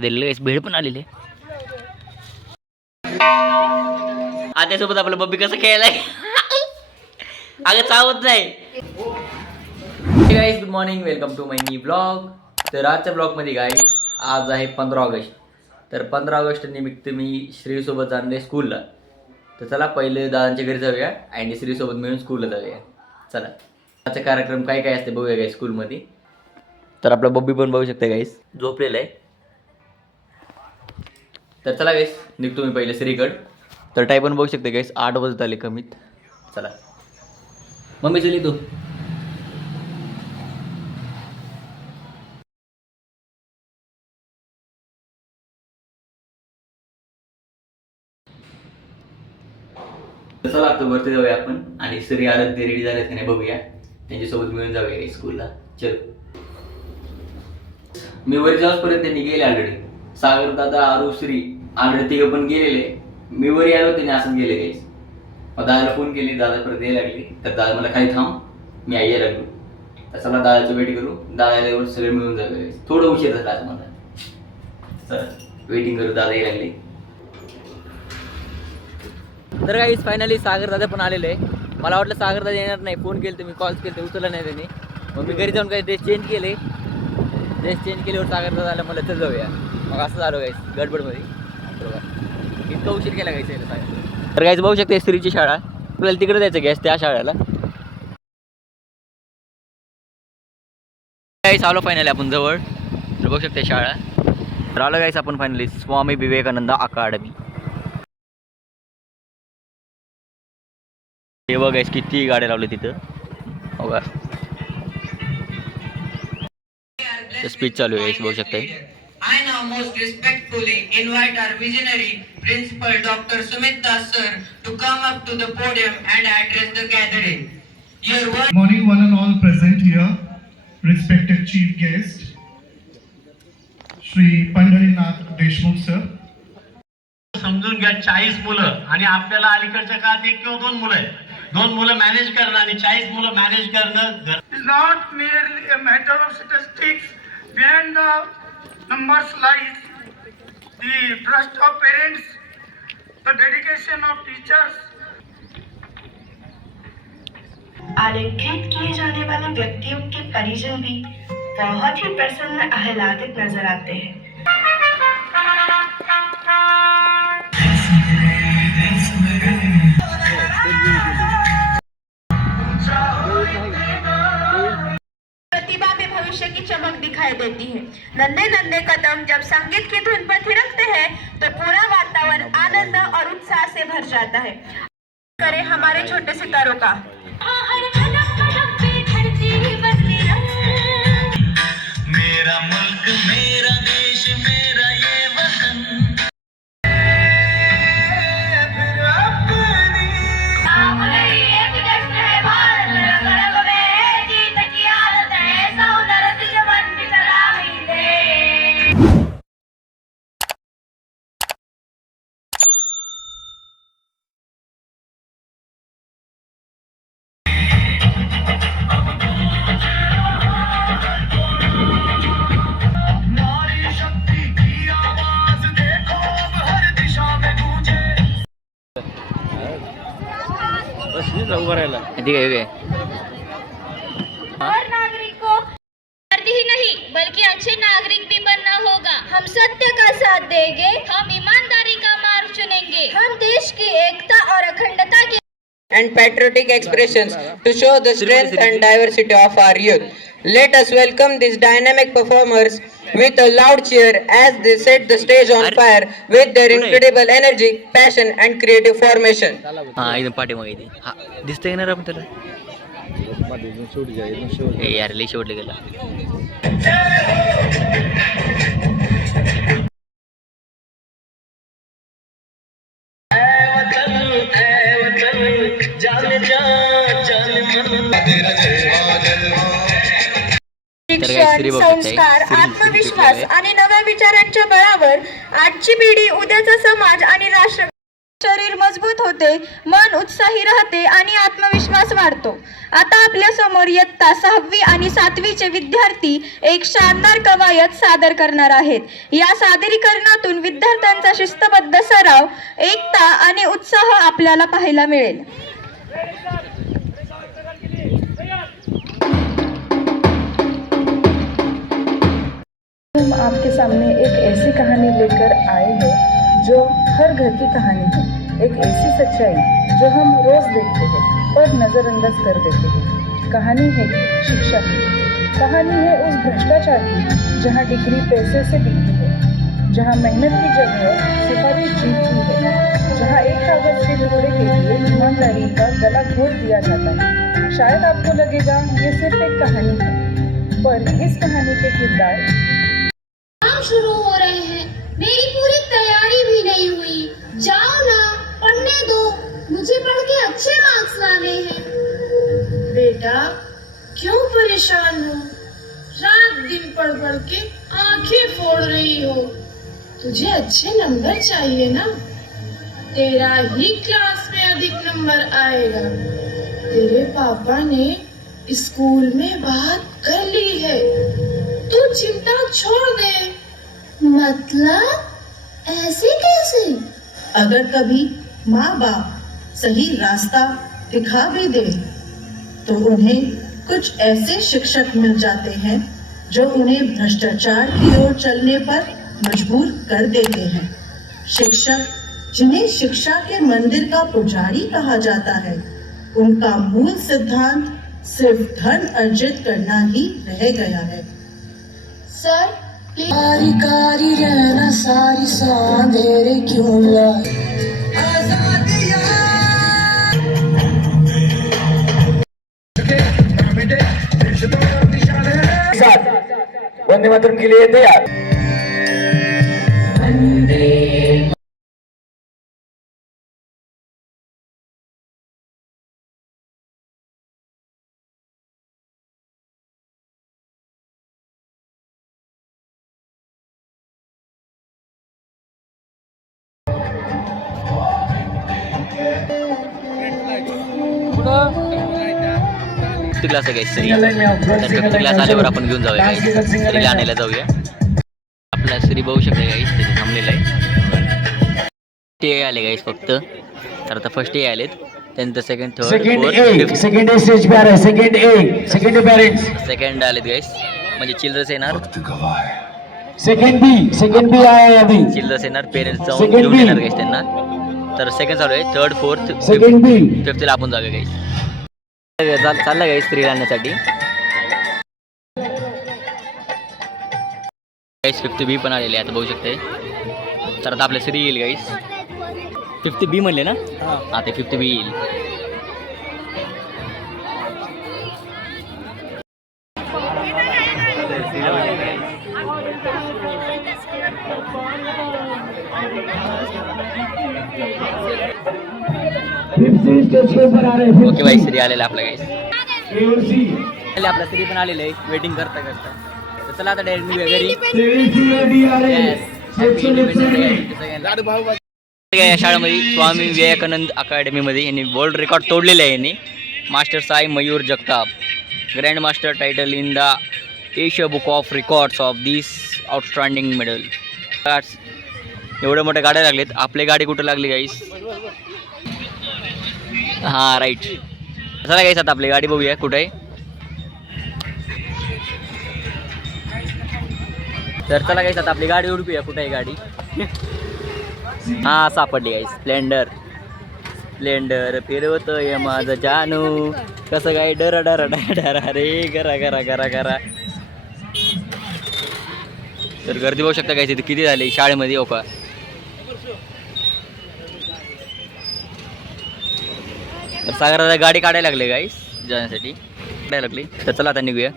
दिलेले भेळ पण आलेले. आत्यासोबत आपलं बब्बी कसं खेळायलाय अगं चावत नाही. Hey guys good morning, welcome to my new blog. तर आजच्या ब्लॉगमध्ये गाईज आज आहे 15 ऑगस्ट. तर 15 ऑगस्ट निमित्त मी श्रीसोबत जाणार आहे स्कूलला. तर चला पहिले दादांच्या घरी जाऊया आणि श्रीसोबत मिळून स्कूलला जाऊया. चला आजचा कार्यक्रम काय काय असते बघूया गाईज स्कूलमध्ये. तर आपला बब्बी पण बघू शकता गाईज झोपलेला आहे. तर चला गाईज निघतो मी पहिले श्रीकड. तर टाईम पण बघू शकते गाईज 8 वाजत आले कमीत. चला मम्मी चली तू. चला आता वरती जाऊया आपण आणि श्री आलं ते रेडी झालेत की नाही बघूया. त्यांच्यासोबत मिळून जाऊया स्कूलला. चल मी वरी जाऊसपर्यंत त्यांनी गेले ऑलरेडी. सागर दादा आरू श्री ऑलरेडी तिघं पण गेलेले. मी वरी आलो त्यांनी असंच गेले काही. मग दादाला फोन केली, दादा परत यायला लागली. तर दादा मला खाली थांब मी यायला लागलो. तर चला दादाचं वेट करू. दादाला सगळे मिळून जाऊया. थोडं उशीर झाला आज मला. चला वेटिंग करू, दादा यायला लागले. तर काही फायनली सागर दादा पण आलेले आहे. मला वाटलं सागर दादा येणार नाही. फोन केले मी, कॉल केले, उचलला नाही त्यांनी. मग मी घरी जाऊन काही ड्रेस चेंज केले. ड्रेस चेंज केल्यावर सागर दादा आला, मला चल जाऊया. मग असं झालं गाईस गडबडमध्ये. बरोबर इतका उशीर केला गाईस यायला सागर. तर गाईस बघू शकते स्त्रीची शाळा. आपल्याला तिकडे जायचं गॅस त्या शाळेला. गाईस आलो फायनली आपण जवळ. तर बघू शकते शाळा. तर आलो गाईस आपण फायनली स्वामी विवेकानंद अकादमी. हे बघ गाईस किती गाड्या लावले तिथं. हो का स्पीच चालू आहे बघू शकता. I now most respectfully invite our visionary principal Dr. Sumit Das sir to come up to the podium and address the gathering. Your word. Morning one and all present here, respected chief guest, Shri Pandharinath Deshmukh sir. समजून घ्या 40 मुलं आणि आपल्याला अलीकडच्या काळात एक किंवा दोन मुलं आहेत. दोन मुलं मॅनेज करणं आणि 40 मुलं मॅनेज करणं It's not merely a matter of statistics. Behind the numbers lies the trust of parents, the dedication of teachers. आलेखित किए जाने वाले व्यक्तियों के परिजन भी बहुत ही प्रसन्न आह्लादित नजर आते हैं. प्रतिभा में भविष्य की चमक दिखाई देती है. नन्हे नन्हे कदम जब संगीत की धुन पर थिरकते हैं तो पूरा वातावरण आनंद और उत्साह से भर जाता है. करें हमारे छोटे सितारों का. मेरा मुल्क मेरा देश मेरा ये वतन. हर नागरिक को ही नहीं बल्कि अच्छे नागरिक भी बनना होगा. हम सत्य का साथ देंगे, हम ईमानदारी का मार्ग चुनेंगे, हम देश की एकता और अखंडता की And patriotic expressions to show the strength and diversity of our youth. Let us welcome these dynamic performers with a loud cheer as they set the stage on fire with their incredible energy, passion and creative formation. हा एकदम पाठीमागे इथे हा दिसतंय येणार आपण त्याला. ए यार लई शेवटले गेला. शिक्षण, संस्कार, आत्मविश्वास आणि नव्या विचारांच्या बळावर आजची पिढी उद्याचा समाज आणि राष्ट्र शरीर मजबूत होते, मन उत्साही राहते आणि आत्मविश्वास वाढतो. आता आपल्या समोर इयत्ता 6वी आणि 7वीचे विद्यार्थी एक शानदार कवायत सादर करणार आहेत. या सादरीकरणातून विद्यार्थ्यांचा शिस्तबद्ध सराव, एकता आणि उत्साह आपल्याला पाहायला मिळेल. हम आपके सामने एक ऐसी कहानी लेकर आए हैं जो हर घर की कहानी है. एक ऐसी सच्चाई जो हम रोज देखते हैं पर नज़रअंदाज कर देते हैं. कहानी है शिक्षा की. कहानी है उस भ्रष्टाचार की जहाँ डिग्री पैसे से बिकती है, जहाँ मेहनत की जगह सिफारिश जीतती है, जहाँ एक कागज के टुकड़े के लिए ईमानदारी का गला घोट दिया जाता है. शायद आपको लगेगा ये सिर्फ एक कहानी है, पर इस कहानी के किरदार शुरू हो रहे हैं. मेरी पूरी तैयारी भी नहीं हुई. जाओ ना, पढ़ने दो. मुझे पढ़ के अच्छे मार्क्स लाने हैं. बेटा क्यों परेशान हो? रात दिन पढ़ पढ़ के आंखें फोड़ रही हो. तुझे अच्छे नंबर चाहिए ना. तेरा ही क्लास में अधिक नंबर आएगा. तेरे पापा ने स्कूल में बात कर ली है. तू चिंता छोड़ दे. मतलब ऐसे कैसे? अगर कभी माँ बाप सही रास्ता दिखा भी दे तो उन्हें कुछ ऐसे शिक्षक मिल जाते हैं जो उन्हें भ्रष्टाचार की ओर चलने पर मजबूर कर देते हैं. शिक्षक जिन्हें शिक्षा के मंदिर का पुजारी कहा जाता है, उनका मूल सिद्धांत सिर्फ धन अर्जित करना ही रह गया है. सर कारी कारी रहना सारी सांधेरे क्यों लाए. वंदे मातरम के लिए तैयार. क्लास आहे गाईस. तर क्लास आल्यावर आपण घेऊन जाऊया गाईस. श्रीला आणायला जाऊया. आपला श्री बघू शकता गाईस, तिथे थांबलेला आहे. टी आले गाईस फक्त. तर आता फर्स्ट ए आलेत, त्यानंतर second, third, fourth, second stage पे आ रहा है. Second parents. सेकंड आलेत गाईस, म्हणजे चिल्ड्रन्स येणार. सेकंड बी आया है अभी. चिल्ड्रन्स येणार, पेरेंट्स जाऊन घेऊन येणार गाईस त्यांना. तर सेकंड चालू आहे, थर्ड, फोर्थ, सेकंड बी. फिफ्थला आपण जाऊया गाईस. चाललं गाईस स्त्री आणण्यासाठी. गाईस 50 बी पण आलेले आता बघू शकते. तर आता आपल्या श्री येईल गाईस. 50 बी म्हणले ना, हा ते 50 बी येईल. ओके बाई, श्री आलेला आपला गाईस. आपला श्री पण आलेला आहे वेटिंग करता करता. तर चला आता डायरेक्ट निघूया घरी. या शाळेमध्ये स्वामी विवेकानंद अकॅडमीमध्ये यांनी वर्ल्ड रेकॉर्ड तोडलेले आहे. यांनी master Sai Mayur Jagtap grand master title in the Asia book of records of this outstanding medal. एवढ्या मोठ्या गाड्या लागलेत. आपली गाडी कुठं लागली गाईस? हां राईट. चला गाईस आता आपली गाडी बघूया कुठं आहे. तर चला गाईस आता आपली गाडी उडकूया. कुठं आहे गाडी? हां सापडली गाईस. स्प्लेंडर फिरवतोय माझं जानू. कसं काय डरा डरा डरा डरा रे करा करा करा करा. तर गर्दी बघू शकता गाईस इथे किती झाली शाळेमध्ये. हो का, तर सागराला गाडी काढायला लागले गाईस जाण्यासाठी. काढायला लागली. तर चला आता निघूया.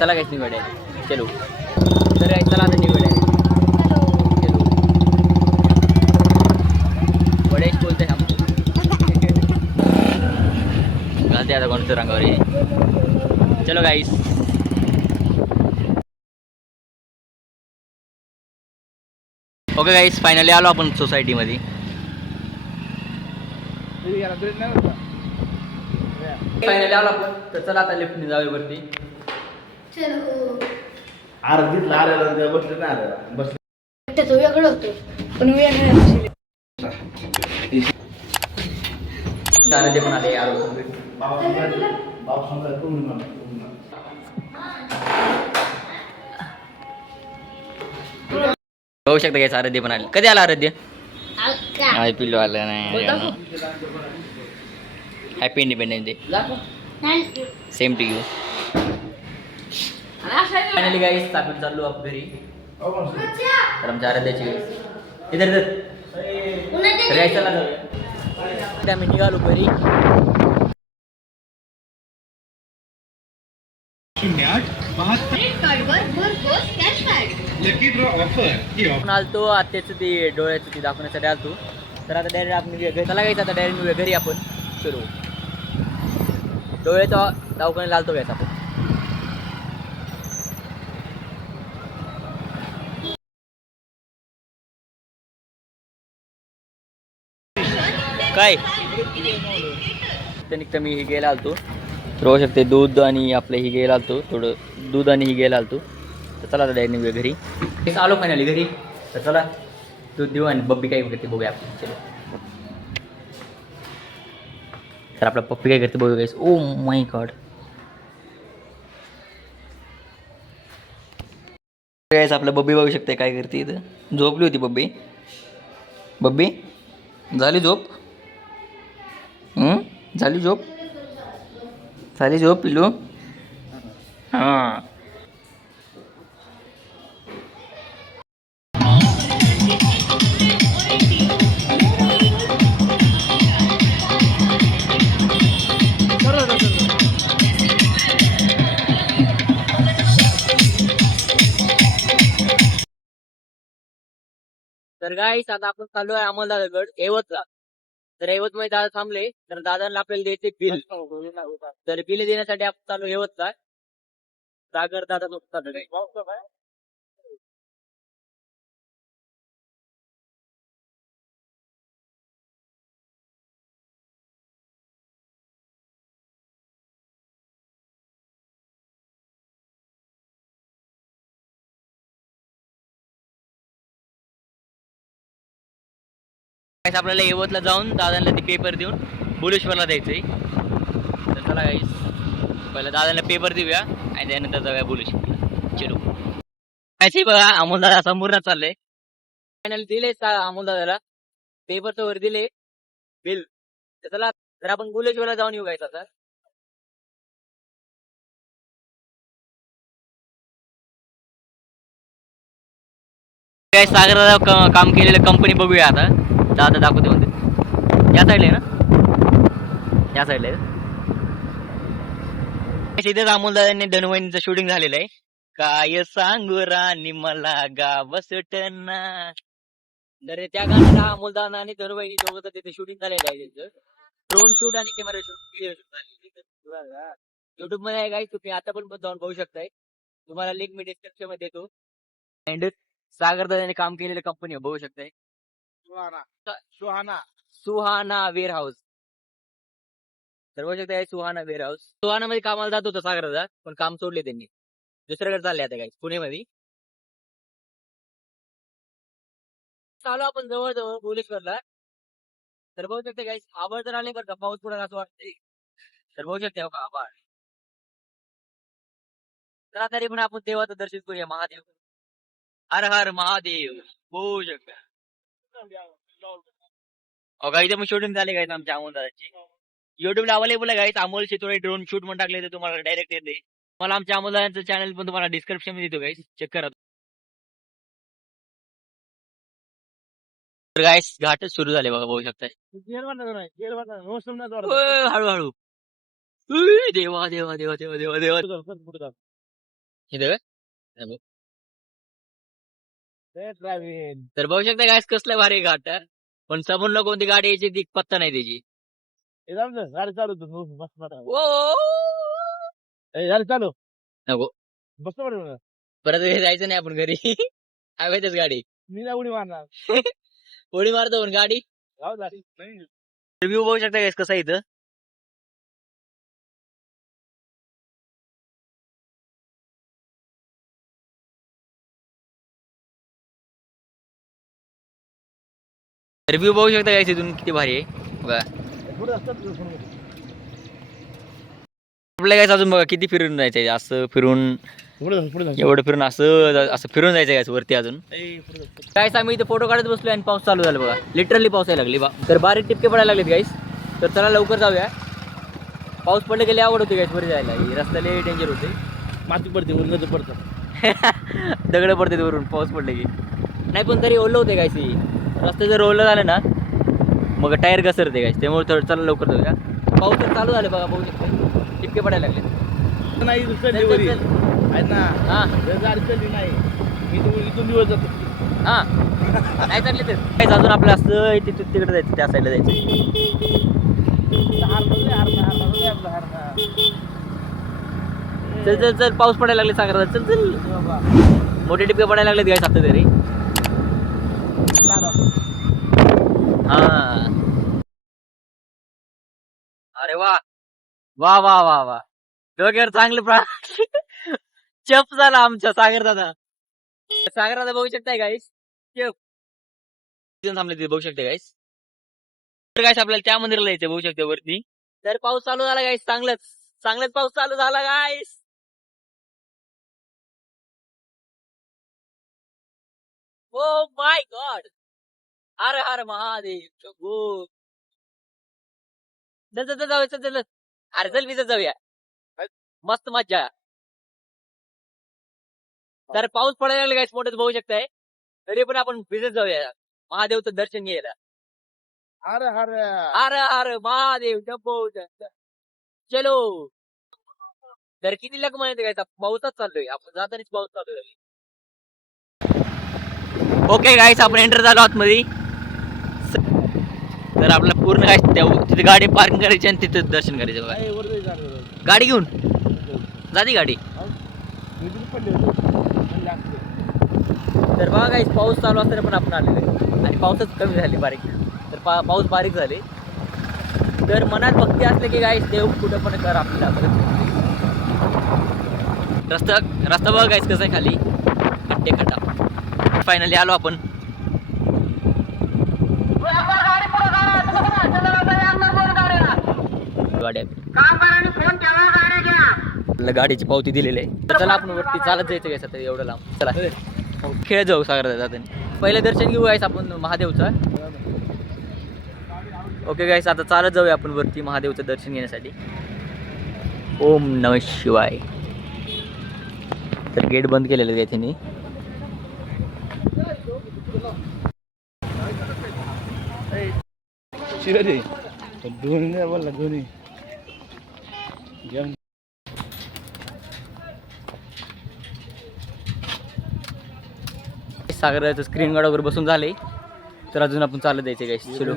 चला काहीच निवड आहे. चलो तर चला आता निवड आहे. वडेश बोलते हम घालते आता कोणत्या रंगावर आहे. चलो गाईस. ओके गाईस, फायनली आलो आपण सोसायटीमध्ये. फायनली आलो आपण. तर चला आता लिफ्टने जाऊया वरती. तो वेगळं होतो पण सारे पण आले आलो. बघू शकता काय आराध्य पण आले. कधी आला आराध्य? पिल्लू आलं नाही. Happy independence day. Same to you. Finally guys आपण चाललो आप घरी. तर आमच्या आराध्याची इधर तर यायला जाऊया. आम्ही निघालो घरी. आलतो आत्याचं ते डोळ्याचं ते दाखवण्यासाठी आलतो. तर आता डायरेक्ट आपण चला गायचं. आता डायरेक्ट घरी आपण सुरू डोळ्याचा दवाखान्याला आलतो घ्यायचा आपण. काय निघतं मी ही घ्यायला आलतो. रोवू शकते दूध आणि आपलं ही घ्यायला आलतो. थोडं दूध आणि ही घ्यायला आलतो. तर चला आता डायरेक्ट निघूया घरी. तेच आलो फायनली घरी. तर चला दूध देऊ आणि बब्बी काय करते बघूया आपण. चलो तर आपला पप्पी काय करते बघूया गाईस. ओ माय गॉड गाईस, आपलं बब्बी बघू शकते काय करते इथं. झोपली होती बब्बी. बब्बी झाली झोप? झाली झोप? झाली झोप पिल्लू? हां. तर गाईस आता आपण चालू आहे अमोलदादागड यवतला. तर यवत मध्ये दादा थांबले. तर दादांना आपल्याला द्यायचे बिल. तर बिल देण्यासाठी आपण चालू यवतला. सागर दादा आपल्याला यवतला जाऊन दादांना ते पेपर देऊन बुलेश्वरला द्यायचंय. तर चला गाईस पहिला दादांना पेपर देऊया आणि त्यानंतर जाऊया बुलेश्वरला. चलो काय बघा अमोलदादा समोर चाललंय. फायनल दिले अमोलदादाला पेपरचं वर दिले बिल. तर चला तर आपण बुलेश्वरला जाऊन येऊ गाईस आता. काय सागरला काम केलेलं कंपनी बघूया आता. दादा दाखवते म्हणते. या साईडला आहे ना? या साईडला आहे. इथेच अमोलदादांनी धनुवईंचं शूटिंग झालेलं आहे. काय सांगू राणी मला गाव सुटना. तर त्या गाण्याला अमोलदादा आणि धनुबाई दोघं तर तिथे शूटिंग झालेलं आहे. त्यांचं ड्रोन शूट आणि कॅमेरा शूट युट्यूब मध्ये आहे. तुम्ही आता पण जाऊन बघू शकताय. तुम्हाला लिंक मी डिस्क्रिप्शन मध्ये देतो. अँड सागर दादाने काम केलेलं कंपनी बघू शकताय. Suhana warehouse. तर बघू शकताय सुहाना वेअर हाऊस. सुहाना मध्ये कामाला जात होतं सागर दादा पण काम सोडले त्यांनी. दुसऱ्याकडे चालले आता गाईस पुणेमध्ये. चालू आपण जवळ जवळ बुलेश्वरला. तर बघू शकते गाईस आभाळ तर आले बरं का. पाऊस पडेल असं वाटतंय. तर बघू शकते आभाळ. तर तरी पण आपण देवाचं दर्शन करूया. महादेव हर हर महादेव होऊ शकता. इथे मग शूटिंग झाले गाईत आमच्या अमोलदादाची. युट्यूबला अवेलेबल आहे गाईत. अमोल शितोळे ड्रोन शूट म्हणून टाकले तर तुम्हाला डायरेक्ट येते. मला आमच्या अमोलदादाचं चॅनल पण तुम्हाला डिस्क्रिप्शन मध्ये देतो गाईस. चेक करा. तर गाईस घाटच सुरू झाले बघा बघू शकताय. हळूहळू. देवा देवा देवा देवा देवा देवा. इथे तर बघू शकता गाईस कसलं भारी घाट. पण समोरला कोणती गाडी यायची ती पत्ता नाही त्याची. गाडी चालू नको परत जायचं नाही आपण घरी. हवेतच गाडी. मी नाही उडी मारणार. उडी मारतो पण गाडी जाऊ दे. नाही. रिव्ह्यू बघू शकता guys कसा आहे इथं. रिव्ह्यू बघू शकता guys इथून किती भारी आहे बघा. पुढे असतात पुढे. आपल्या guys अजून बघा किती फिरून जायचंय, असं फिरून पुढे एवढं फिरून असं फिरून जायचं guys वरती अजून. गाइस आम्ही इथे फोटो काढत बसलोय आणि पाऊस चालू झाला बघा. लिटरली पाऊस यायला लागली तर बारीक टिपके पडायला लागलेत गाइस. तर चला लवकर जाऊया. पाऊस पडले गेले आवड होती गाइस वर जायला. रस्त्याला डेंजर होते. माती पडते वरून पडतं. दगड पडते वरून पाऊस पडले की. नाही पण तरी ओलं होते गाइस. रस्ते जर ओलं झालं ना मग टायर घसरते गाइस. त्यामुळे थोडं चला लवकर जाऊया. पाऊस तर चालू झाले बघा, बघू शकता टिपके पडायला लागले. नाही दुसऱ्या वरी आहेत ना. हा गाडी चढली नाही. मी इथून दिवस जातो. हा नाही चालले तर काहीच अजून आपलं असतं तिथून तिकडे जायचं, त्या साईडला जायचं. चल चल चल पाऊस पडायला लागले सागरात. चल चल मोठे टिपके पडायला लागलेत गाइस आता तरी. हा अरे वा वा वा वा वा डोक्यावर चांगलं चप झाला आमच्या सागर दादा. सागर दादा बघू शकताय गाईस. चप थांबले तिथे बघू शकता गाईस. तर गाईस आपल्याला त्या मंदिराला यायचं बघू शकता वरती. तर पाऊस चालू झाला गाईस. चांगलाच पाऊस चालू झाला गाईस. Oh my God. हर हर महादेव. चल चल जाऊया. चल चल अरे चल विजत जाऊया. मस्त मज्जा. तर पाऊस पडायला लागला गाइस मोठं बघू शकताय. तरी पण आपण भिजत जाऊया महादेवचं दर्शन घ्यायला. अरे अरे हर हर महादेव डब्बो. चलो. तर किती लग म्हणायचं गाइस पाऊसच चाललोय आपण. जातानाच पाऊस चालू आहे. ओके गाइस आपण एंटर झालो आतमध्ये. तर आपल्याला पूर्ण काय तिथे गाडी पार्किंग करायची आणि तिथे दर्शन करायचं बघा. गाडी घेऊन जाती गाडी. तर बघा गाईस पाऊस चालू असताना पण आपण आलेलो आहे आणि पाऊसच कमी झाले बारीक. तर पाऊस बारीक झाले तर मनात भक्ती असले की गाईस देव कुठं पण कर आपल्याला. रस्ता बघा गाईस कसं आहे खाली खड्डे खड्डा. फायनली आलो आपण. गाडीची पावती दिलेली आहे. चला आपण वरती चालत जायचं काय आता एवढं लांब. चला खेळ जाऊ सागर जाताना. पहिलं दर्शन घेऊ गाईस आपण महादेवचं. ओके गाईस आता चालत जाऊया आपण वरती महादेवचं दर्शन घेण्यासाठी. ओम नमः शिवाय. तर गेट बंद केलेलं आहे त्यांनी. दोन्ही बोलला दोन्ही. सागराचं स्क्रीन गार्डवर बसून झाले तर अजून आपण चालत जायचं गाईस. चलो.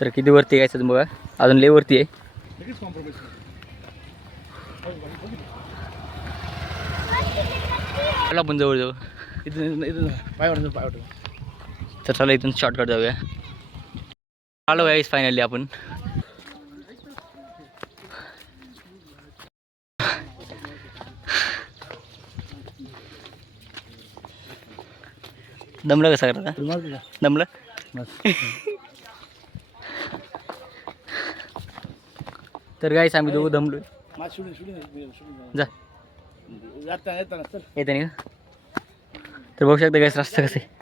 तर किती वरती यायचं बघा. अजून लय वरती आहे. आपण जवळ जाऊ. इथून पायवाट. तर चला इथून शॉर्टकट जाऊया. आलो गाईस फायनली आपण. दमलं का सगळं. दमलं. तर गाईस आम्ही दोघं दमलोय. जा येते नाही का. तर बघू शकता गाईस रस्ता कसं आहे.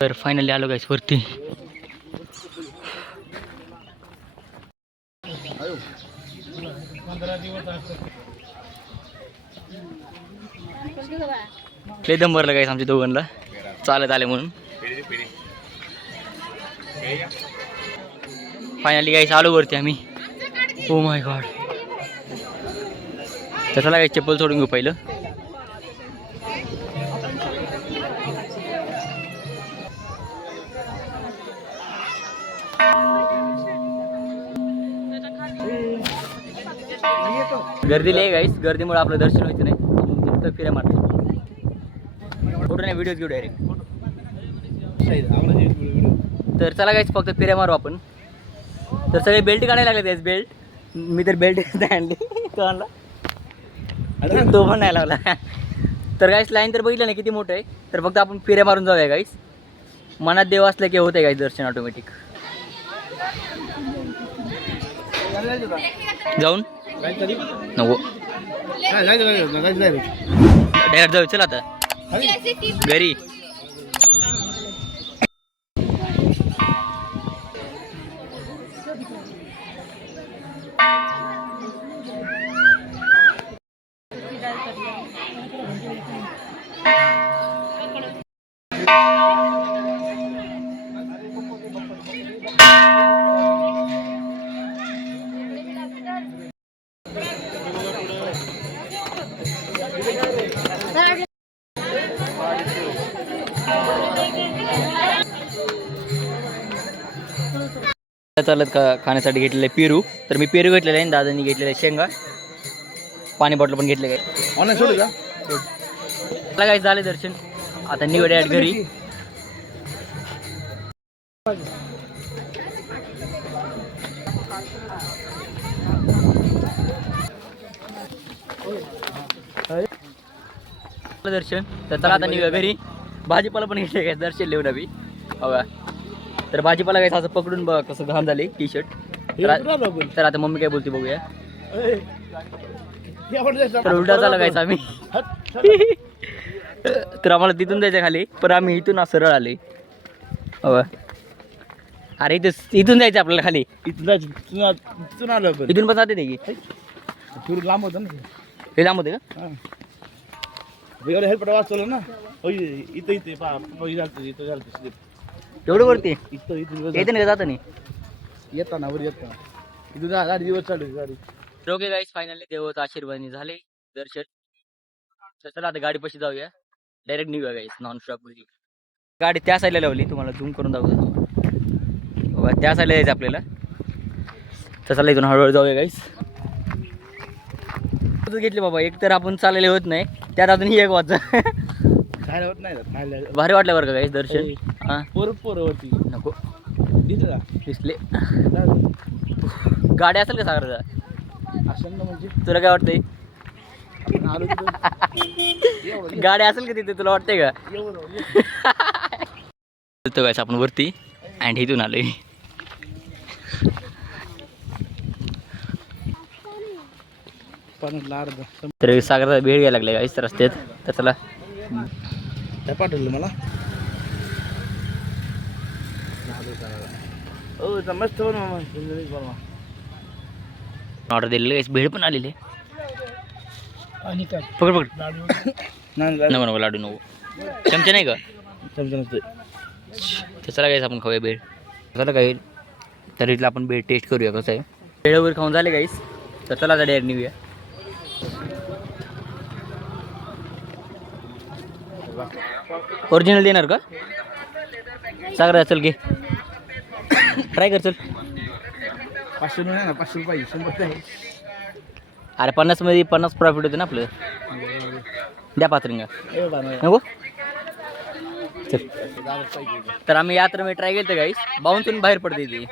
तर फायनली आलो गाईस वरती. लय दम भरला गाईस आमच्या दोघांना चालत आले म्हणून. फायनली गाईस आलो वरती आम्ही. Oh my God. तर चला गाईस चप्पल सोडून घेऊ पहिलं. गर्दीला आहे गाईस, गर्दीमुळे आपलं दर्शन व्हायचं नाही, फक्त फिरा मारतो. फोटो नाही, व्हिडिओज घेऊ डायरेक्ट. तर चला गाईस, फक्त फिऱ्या मारू आपण. तर सगळे बेल्ट काढायला लागले त्याच बेल्ट. मी तर बेल्ट नाही आणली, तो आणला, तो पण नाही लावला. तर गाईस लाईन तर बघितलं नाही किती मोठं आहे. तर फक्त आपण फिऱ्या मारून जाऊया गाईस. मनात देव असलं की होतं गाईस दर्शन ऑटोमॅटिक. जाऊन नको डायरेक्ट जाऊ. चल आता घरी. चालत का खाण्यासाठी घेतलेलं पेरू. तर मी पेरू घेतलेलं आहे, दादांनी घेतलेलं आहे शेंगा, पाणी बॉटल पण घेतले काय. ऑनलाईन सोडू का? मला काय झालं दर्शन. आता निवड घरी. दर्शन. तर चला आता निघा घरी. भाजीपाला पण घेतले काय दर्शन लिहून हवी बघा. तर भाजीपाला काय असं पकडून बघा कसं घाम झाले टी शर्ट. तर आता मम्मी काय बोलते बघूया. तर उलटा चालला गायचा आम्ही. तर आम्हाला तिथून जायचं खाली, पण आम्ही इथून सरळ आले. अरे इथून जायचं आपल्याला खाली. इथून आलो इथून पण जाते ते की थोडं लांब होतं ना. हे लांब होते का? एवढं हेल्प वाचवलं ना. इथं इथे इथं झालं. एवढं वरती इथं येते ना जातं नाही येताना वर येताना इथून 8 दिवस चालू गाडी. ओके गाईस, फायनली देवाचा आशीर्वादाने झाले दर्शन. तर चला आता गाडी पाशी जाऊया. डायरेक्ट निघूया गाईस नॉन स्टॉप मध्ये. गाडी त्या साईडला लावली, तुम्हाला झूम करून दाखवतो. त्या साईडला जायचं आपल्याला. तर चला इथून हळूहळू जाऊया गाईस. घेतले बाबा, एक तर आपण चाललेले होत नाही, त्यात अजून ही एक वाजता खायला होत नाही. भारी वाटलं बरं का गाईस दर्शन. हां पोरवरती नको दिसला दिसले. गाडी असेल का सागरचा? असं ना म्हणजे तुला काय वाटतंय? आलो गाडी असेल का तिथे, तुला वाटतंय का? तो गायस आपण वरती अँड इथून आलोय. तर सागरचा भेळ घ्यायला लागलाय गाईस रस्त्यात. तर चला काय पाठवलं मला. मस्त ऑर्डर दिलेलं गाईस. भेळ पण आलेली. पकड पकड. नको नको लाडू नको. चमचे नाही का? चमचा नसते. तर चला गाईस आपण खाऊया भेळ. चला काय तर इथलं आपण भेळ टेस्ट करूया कसं आहे. भेळ वगैरे खाऊन झाले गाईस. तर चला आता डायरेक्ट निघूया. ओरिजिनल देणार का? सागर चल घे, ट्राय कर चल. 500 नाही ना, 500 रुपये 100 आहे. अरे 50 मध्ये 50 प्रॉफिट होते ना आपलं. द्या 5 रिंगा नको. चल. तर आम्ही यात्रा ट्राय केलं तर गाईस बाऊनतून बाहेर पडते ती.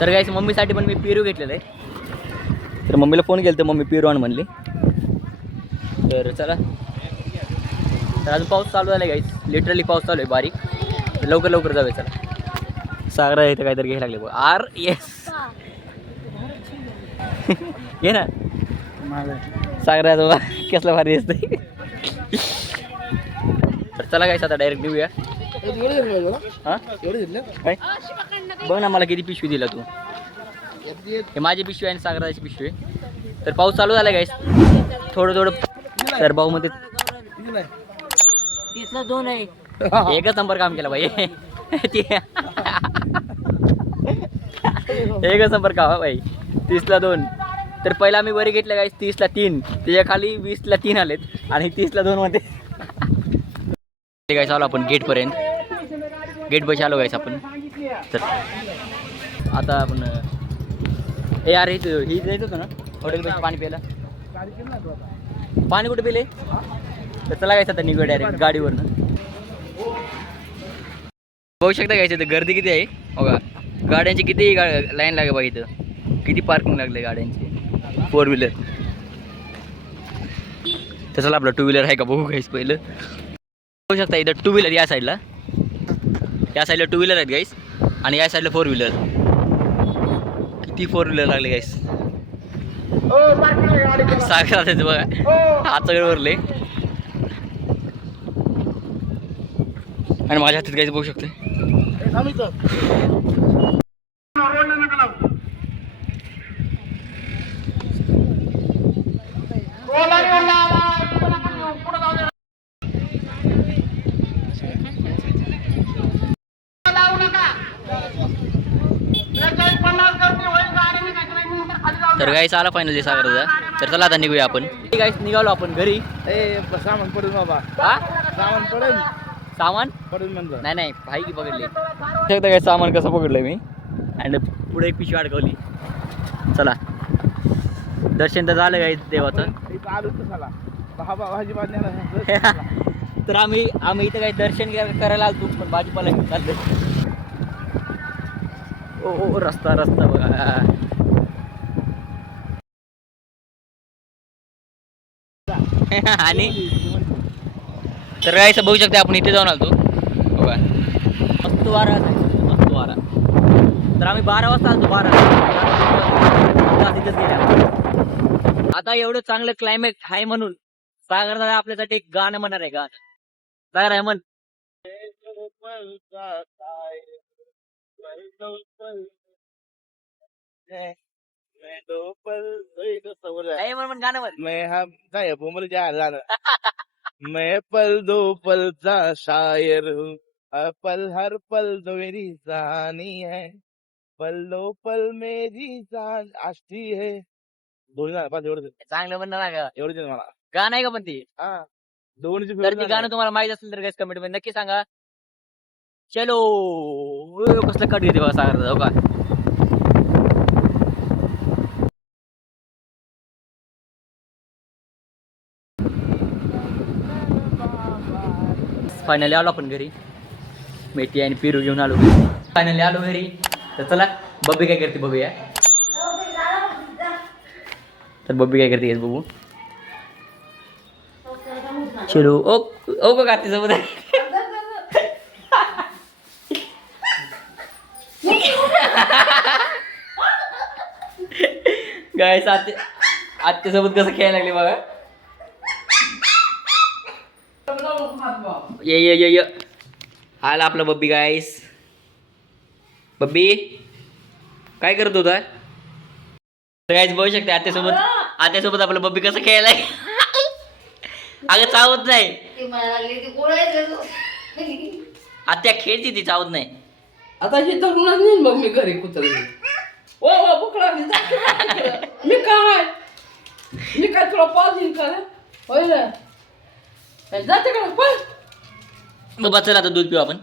तर गाईस मम्मीसाठी पण मी पेरू घेतलेलं आहे. तर मम्मीला फोन केला तर मम्मी पेरू आण म्हणली. तर चला. तर अजून पाऊस चालू झाला आहे गाईस, लिटरली पाऊस चालू आहे बारीक. तर लवकर लवकर जाऊया चला. सागरा इथं काहीतरी घ्यायला लागले बघ. आर येस घे ना सागरा कसला भारी दिसतंय. तर चला गाईस आता डायरेक्ट निघूया. हां काय बघ ना मला किती पिशवी दिला तू. हे माझी पिशवी आणि सागराची पिशवी. तर पाऊस चालू झाला गाईस थोडं थोडं. तर भाऊ मध्ये 30ला 2 आहे. एकच नंबर काम केला भाई. एकच नंबर काम भाई. 30ला 2. तर पहिला आम्ही वरी घेतल्या गाईस 30ला 3. त्याच्या खाली 20ला 3 आलेत आणि 30ला 2 मध्ये. गाईस आलो आपण गेटपर्यंत. गेट बशी आलो गाईस आपण. तर आता आपण ए यार ही जायचं होतं ना हॉटेलमध्ये पाणी प्यायला. पाणी कुठे पिले तर चला गायचं आता निघूया डायरेक्ट गाडीवरनं. बघू शकता गायचं तर गर्दी किती आहे बघा. गाड्यांची किती लाईन लागे बघा इथं. किती पार्किंग लागले गाड्यांची 4 व्हीलर. तर चला आपलं 2 व्हीलर आहे का बघू गाईस पहिलं. बघू शकता इथं 2 व्हीलर या साईडला 2 व्हीलर आहेत गाईस आणि या साईडला 4 व्हीलर. ती 4 व्हीलर लागले गाईस. साखर बघा हात सगळे वरले आणि माझ्या हातात गाईस बघू शकते. तर गाईस आला फायनली सागरचा. तर चला आता निघूया आपण. गाईस निघालो आपण घरी. सामान पडून बाबा. हा सामान पडून सामान पडून म्हणतो. नाही भाई की पकडले. काय सामान कसं पकडलंय मी आणि पुढे एक पिशवी अडकवली. चला दर्शन तर झालं गाईस देवाचं. तर आम्ही इथं काही दर्शन करायला आलतो पण भाजीपाला घेऊन चाललोय. ओ रस्ता बघा. आणि तर गायचं बघू शकता आपण इथे जाऊन आलतो बघा. मस्त वारा मस्त वारा. तर आम्ही 12 वाजता आलतो. 12 तिथेच गेल्या. आता एवढं चांगलं क्लायमेट आहे म्हणून सागर दादा आपल्यासाठी एक गाणं म्हणणार आहे. गाणं सागर आहे म्हण. गाणं म्हण. मैं पल दो पल का शायर हूँ पल हर पल दो मेरी जानी है पल दो पल मेरी जान आष्टी है. एवढं चांगलं म्हणणार ना का एवढं मला गाणं आहे का पण ती. हा दोन्हीची तर ती गाणं तुम्हाला माहित असेल तर कमेंट मध्ये नक्की सांगा. चलो कसलं कट घेते बघा सागर दादा का. फायनली आलो आपण घरी. मेथी आणि पेरू घेऊन आलो. फायनली आलो घरी. तर चला बब्बी काय करते बघूया. तर बब्बी काय करते बघू. चलो ओ का काती सोबत गायस आत्यासोबत कसं खेळायला लागले बघा. ये आला आपला बब्बी. गाईस बब्बी काय करत होता. गाईस बघू शकते आत्यासोबत आपलं बब्बी कसं खेळायला. अगं चावत नाही आत्या खेळती ती चावत नाही. आता हे धरूनच नाही मग मी घरी कुत्रे. ओ बुकला मी काय तुला पाहिजे का होय ना जाते का पण बाबा चला आता दूध पिऊ आपण.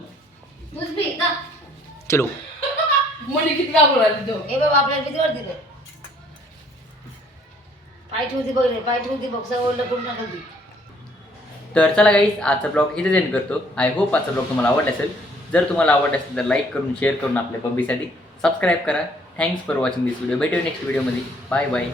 चलो मनी किती लागू राहिली तो ए बाबा आपल्याला किती वर दिलं पाय ठेवती बघ सगळं करून नका ती. तर चला गाईस आजचा ब्लॉग इथेच एंड करतो. आय होप आजचा ब्लॉग तुम्हाला आवडला असेल. जर तुम्हाला आवडला असेल तर लाईक करून शेअर करून आपल्या बब्बीसाठी सबस्क्राईब करा. Thanks for watching this video. भेटूया नेक्स्ट व्हिडिओमध्ये. Bye bye.